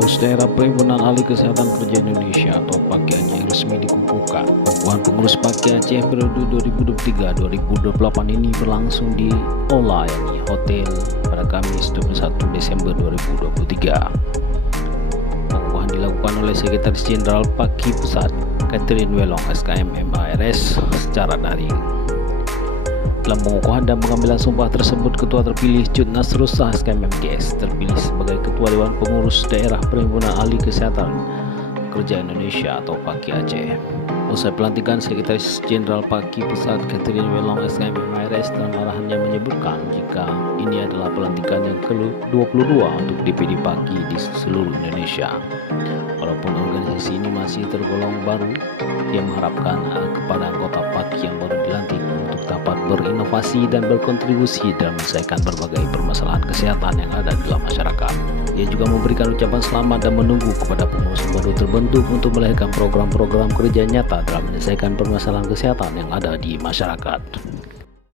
Pengurus Daerah Perhimpunan Ahli Kesehatan Kerja Indonesia atau PAKI Aceh resmi dikukuhkan. Pengukuhan pengurus PAKI Aceh periode 2023-2028 ini berlangsung di Ola yakni Hotel pada Kamis 21 Desember 2023. Pengukuhan dilakukan oleh Sekretaris Jenderal PAKI Pusat Catherine Welong SKM MARS secara daring. Dalam pengukuhan dan pengambilan sumpah tersebut, Ketua terpilih Cut Nasrullah SKM MGS terpilih sebagai Ketua Dewan Pengurus Daerah Perhimpunan Ahli Kesehatan Kerja Indonesia atau PAKI Aceh. Usai pelantikan, Sekretaris Jenderal PAKI Pusat Catherine Welong SKM MARS dalam arahannya menyebutkan jika ini adalah pelantikan yang ke-22 untuk DPD PAKI di seluruh Indonesia. Walaupun organisasi ini masih tergolong baru, ia mengharapkan kepada anggota PAKI yang baru dilantik untuk dapat berinovasi dan berkontribusi dalam menyelesaikan berbagai permasalahan kesehatan yang ada dalam masyarakat. Ia juga memberikan ucapan selamat dan menunggu kepada pengurus baru terbentuk untuk melahirkan program-program kerja nyata dalam menyelesaikan permasalahan kesehatan yang ada di masyarakat.